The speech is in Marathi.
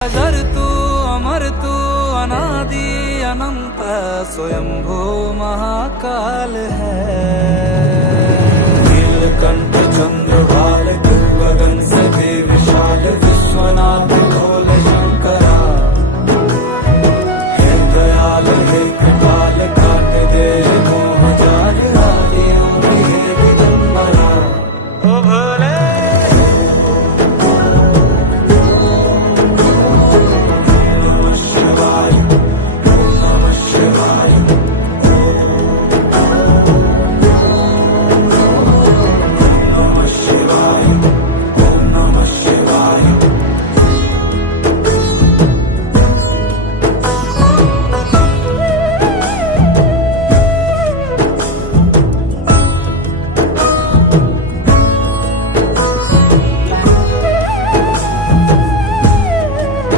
अजर तू अमर तू अनादि अनंत स्वयंभू महाकाल है। नीलकंठ चंद्रभाल गगन से विशाल विश्वनाथ